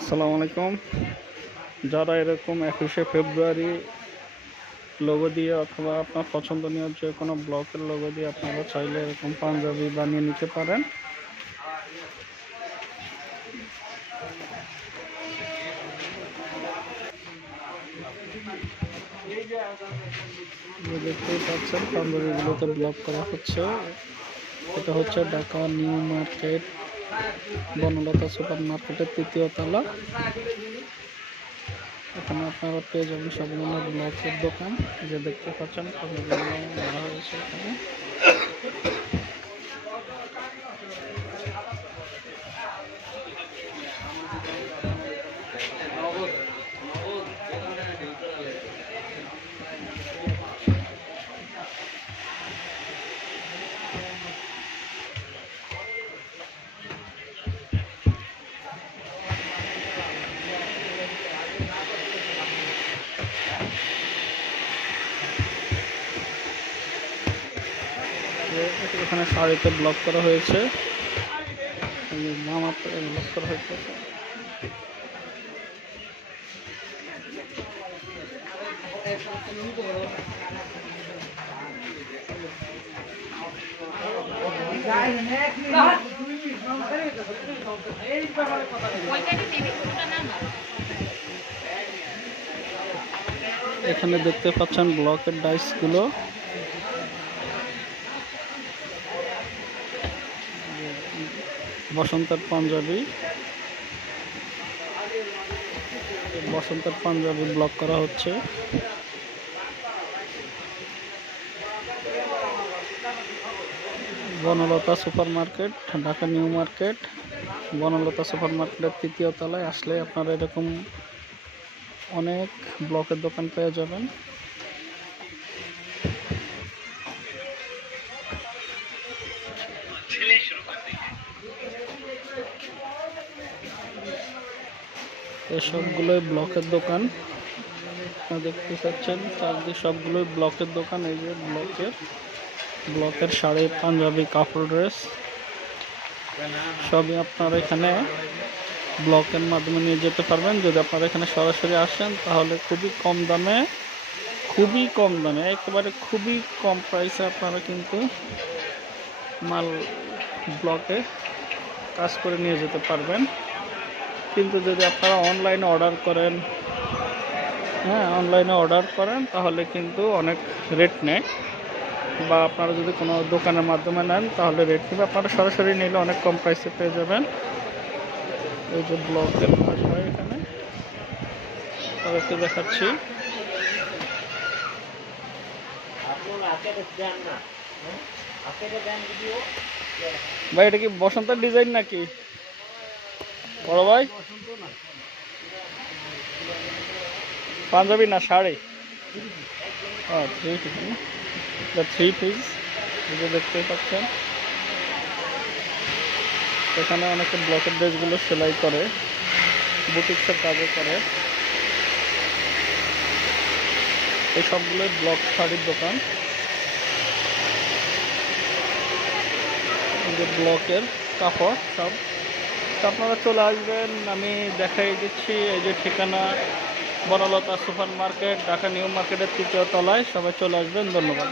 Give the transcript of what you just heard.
আসসালামু আলাইকুম। যারা এরকম একুশে ফেব্রুয়ারি লোগো দিয়ে অথবা আপনার পছন্দনীয় যে কোনো ব্লকের লোগো দিয়ে আপনারা চাইলে এরকম পাঞ্জাবি বানিয়ে নিতে পারেন। দেখতেই পাচ্ছেন, পাঞ্জাবিগুলোতে ব্লক করা হচ্ছে। এটা হচ্ছে Dhaka new market. Bonolota super মার্কেটের তৃতীয় তলা। এখানে আপনারা পেয়ে যাবেন সব ধরনের ব্লকের দোকান। যে দেখতে পাচ্ছেন সব ধরনের হয়েছে এখানে। যে এখানে শাড়িতে ব্লক করা হয়েছে। জামাতে ব্লক করা হয়েছে। এখানে দেখতে পাচ্ছেন ব্লকের ডাইসগুলো বসন্তের পাঞ্জাবি। বসন্তের পাঞ্জাবি ব্লক করা হচ্ছে। Bonolota super market Dhaka new market. Bonolota super মার্কেটের তৃতীয় তলায় আসলে আপনারা এরকম অনেক ব্লকের দোকান পেয়ে যাবেন। সবগুলোই ব্লকের দোকান। দেখতে পাচ্ছেন, চারদিকে সবগুলোই ব্লকের দোকান, এই যে ব্লকের ব্লকের শাড়ি, পাঞ্জাবি, কাপড়, ড্রেস। সবই আপনারা এখানে ব্লকের মাধ্যমে নিয়ে যেতে পারবেন। যদি আপনারা এখানে সরাসরি আসেন, তাহলে খুবই কম দামে, খুবই কম দামে, একেবারে খুবই কম প্রাইসে আপনারা কিন্তু মাল ব্লকে কাজ করে নিয়ে যেতে পারবেন। কিন্তু যদি আপনারা অনলাইনে অর্ডার করেন হ্যাঁ অনলাইনে অর্ডার করেন, তাহলে কিন্তু অনেক রেট নেয়। বা আপনারা যদি কোনো দোকানের মাধ্যমে নেন, তাহলে রেট নেবে আপনারা সরাসরি নিলে অনেক কম প্রাইসে পেয়ে যাবেন। এই যে ব্লকের কাজ হয় এখানে। তাদেরকে দেখাচ্ছি। ভাই, এটা কি বসন্তের ডিজাইন নাকি? বড় ভাই? পাঞ্জাবি না, শাড়ি? থ্রি পিস থ্রি যে দেখতে পাচ্ছেন। এখানে অনেকে ব্লকের ড্রেসগুলো সেলাই করে, বুটিক্সের কাজও করে। এই সবগুলোই ব্লক শাড়ির দোকান। ব্লকের কাপড় সব। তো আপনারা চলে আসবেন, আমি দেখাই দিচ্ছি এই যে ঠিকানা, Bonolota super market Dhaka new মার্কেটের তৃতীয় তলায়, সবাই চলে আসবেন, ধন্যবাদ।